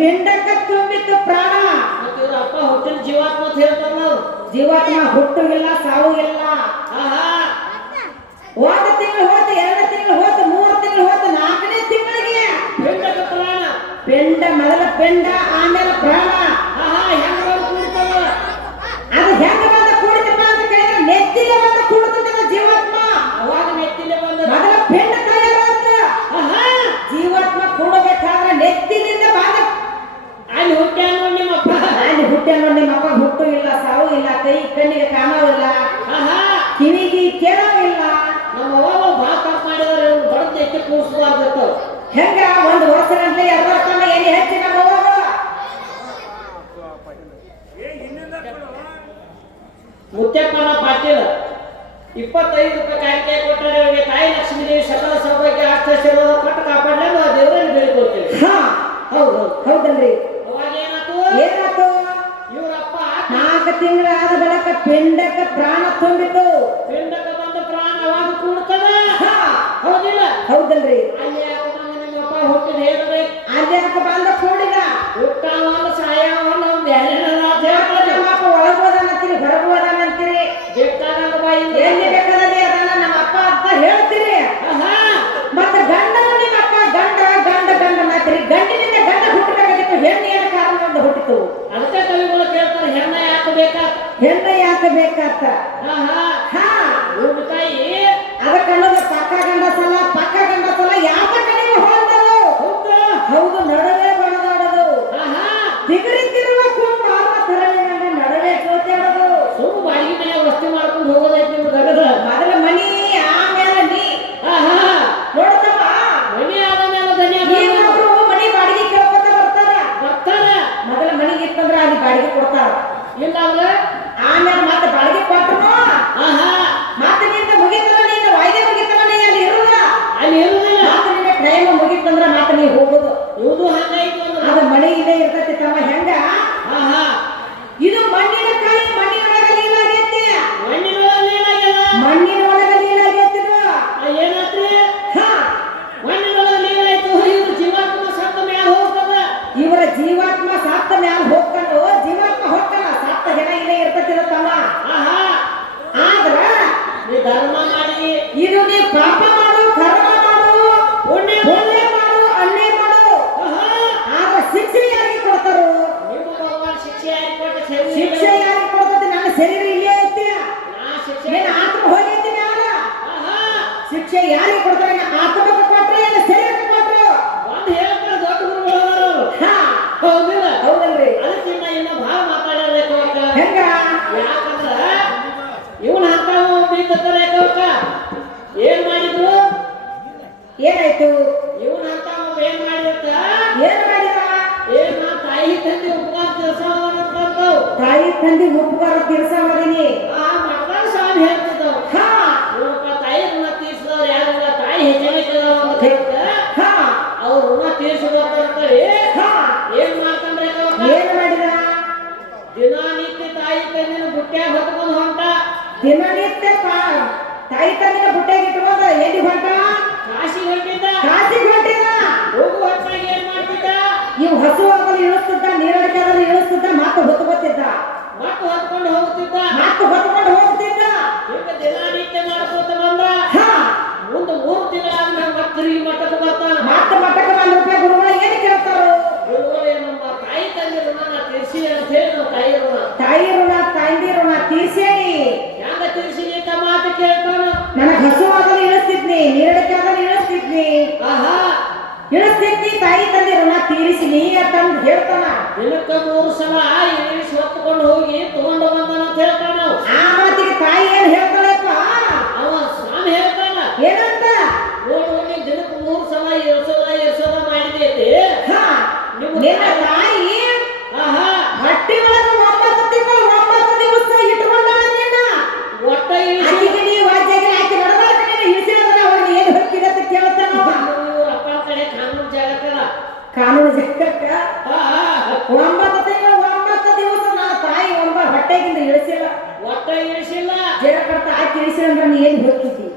ಹೆಂಡಕ ತುಂಬಿತ್ತು ಪ್ರಾಣ. ಅಪ್ಪ ಹುಟ್ಟಿದ ಜೀವಾತ್ಮ ಅಂತ ಹೇಳ್ತಾರ ನಾವು ಜೀವಾತ್ಮ ಹುಟ್ಟುಗಿಲ್ಲ ಸಾವು ಇಲ್ಲ. ಇಲ್ಲ, ಸಾವು ಇಲ್ಲ, ಕೈ, ಕಣ್ಣಿಗೆ ಕಾಣೋವಿಲ್ಲ ಕಿವಿಗೆ ಕೇಳೋವಿಲ್ಲ ನಮ್ಮ ಅವ್ವ ಭಾಳ ತಪ್ಪು ಮಾಡಿದ್ರೆ ದೊಡ್ಡ ಹೆಚ್ಚು ಕೂರಿಸಬಾರ್ದಿತ್ತು. ಹೆಂಗ, ಒಂದು ವರ್ಷದಂತೆ ಎರಡು ವರ್ಷ ಎಲ್ಲಿ ಹೆಚ್ಚಿನ ಮುತ್ಯಪ್ಪನ ಪಾಟೀಲ್, ಇಪ್ಪತ್ತೈದು ರೂಪಾಯಿ ಕಾಣಿಕೆ ಕೊಟ್ಟರೆ ಅವರಿಗೆ ತಾಯಿ ಲಕ್ಷ್ಮೀ ದೇವಿ ಶತದ ಸೌಭಾಗ್ಯ, ಆಶ್ರಯ ಕೊಟ್ಟು ಕಾಪಾಡಲೇ ನಾವು ದೇವರನ್ನು ಬೇಡಿಕೊಳ್ತೇವೆ. ಹಾ ಹೌದು. ಹೌದಲ್ರಿ. ತಿಂಗಳ ಆದ ಬೆಳಕ ಪೆಂಡಕ ಪ್ರಾಣ ತುಂಬಿತು. ಪಿಂಡಕ್ಕೆ ಪ್ರಾಣ ಅವಾಗ ಕೂಡ ಹೌದಿಲ್ಲ? ಹೌದಲ್ರಿ. ಇಲ್ಲಾಂದ್ರೆ ಆಮೇಲೆ ಮತ್ತೆ Serie ಮಾಡ್ತಾಳೆ ಏನ್ ಮಾಡ್ತಾನ್ರಿ ಏನ್ ಮಾಡಿದ? ದಿನನಿತ್ಯ ತಾಯಿ ತಂದಿನ ಬುಟ್ಟ್ಯಾಗ ಹೊತ್ಕೊಂಡು ಹೊಂಟ. ದಿನನಿತ್ಯ ತಾಯಿ ತಂದಿನ ಬುಟ್ಟ್ಯಾಗ ಎಲ್ಲಿ ಹೊಂಟ? ಕಾಶಿಗೆ ಹೊಂಟಿದ್ದ. ಕಾಶಿಗೆ ಹೊಂಟಿದ ಹೋಗು ಏನ್ ಮಾಡ್ತಿದ್ದ? ಇವ್ ಹಸು ಹೋಗಲು ಇಳಿಸ್ತಿದ್ದ ನೀರಡಿಕೆದಲ್ಲಿ ಇಳಿಸ್ತಿದ್ದ ಮತ್ತು ಹೊತ್ಕೊತಿದ್ದ. ಮತ್ತು ಹೊತ್ಕೊಂಡು ಹೋಗ್ತಿದ್ದ ಮತ್ತು ಹೊತ್ಕೊಂಡು ಹೋಗ್ತಿದ್ದ ಈಗ ದಿನನಿತ್ಯ ಮಾಡ್ಕೋತ ಬಂದ ಮುಂದೆ ಮೂರು ದಿನ ಆದ್ಮೇಲೆ ಮತ್ತೆ ತಿರುಗಿ ಸದ್ಯಕ್ಕೆ ತಾಯಿ ತಂದೆ ಋಣ ತೀರಿಸಿ ನೀಯ ತಂದು ಹೇಳ್ತಾನ ದಿನಕ್ಕ ಮೂರು ಸಲ ಎಣಿಸಿ ಹೊತ್ತುಕೊಂಡು ಹೋಗಿ ತಗೊಂಡು ಬಂದಾನ ಅಂತ ಹೇಳ್ತಾನೆ. ಜರ ಕಡ್ತ ಆಯ್ತು ತಿಳಿಸಿಲ್ಲ ಅಂದ್ರೆ ನೀ ಏನು ಹೋಗ್ತಿದ್ದಿ?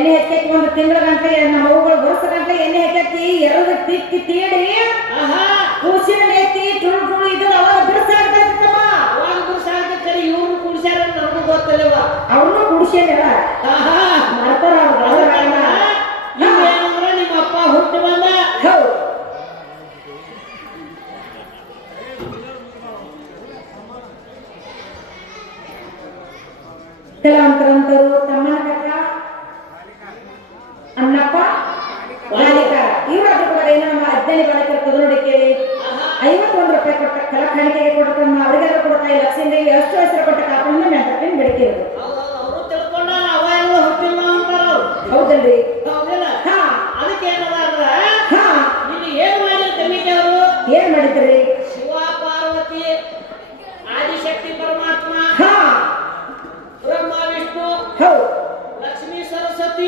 ಎಣ್ಣೆ ಹಚ್ಚಕ್ಕೆ ಒಂದು ತಿಂಗಳಗಂಟ ನಮ್ಮ ಅವುಗಳು ವರ್ಷಗಂಟ ಎಣ್ಣೆ ಹಚ್ಚಿ ಎರಡು ತಿಕ್ಕಿ ತೀಡಿ. ಕೂಸಿನ ಎತ್ತಿ ಟುಳು ಟುಳು ಇದ್ರ ಅವಾಗ ಬಿಡಿಸ ಅವಾಗ ಬಿಡಿಸ ಇವ್ರು ಕುಡಿಸ್ಯಾರ ನಮಗೂ ಗೊತ್ತಲ್ಲವ. ಅವನು ಕುಡಿಸ್ಯಾರ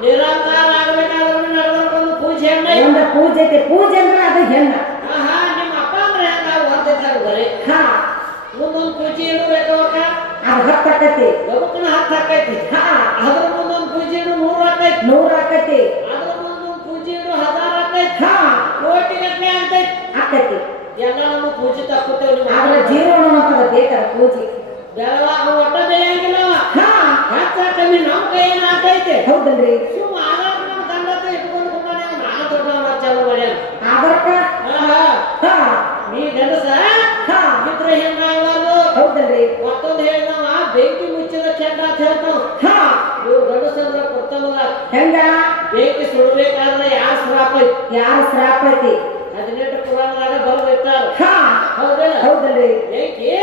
ನಿರಂತರ ಆಗಬೇಕಾದ್ರೂ ನಡಬರ್ಕ ಒಂದು ಪೂಜೆ ಹೆಣ್ಣ ಪೂಜೆ ಪೂಜೆ ಅಂದ್ರೆ ಅದು ಹೆಣ್ಣ. ಹಾ ನಿಮ್ಮ ಅಪ್ಪ ಅಂದ್ರೆ ಹೆಂಗ ಹೊರತಿರ್ತಾರೆ ಹಾ. ಮುಂದೊಂದು ಪೂಜೆ ಏನು ಬೇಕಾಗ ಅದು ಹತ್ತು ಹಾಕೈತಿ. ಹಾ. ಅದ್ರ ಮುಂದೊಂದು ಪೂಜೆ ನೂರು ಹಾಕೈತಿ. ನೂರು ಹಾಕೈತಿ. ಆಗ್ತೈತಿ ಹದಿನೆಂಟು ಕುಲಗಳಾಗ ಬರ್ಬೇಕು ಹೌದಲ್ಲ? ಹೌದಲ್ರಿ. ಏಕೆ?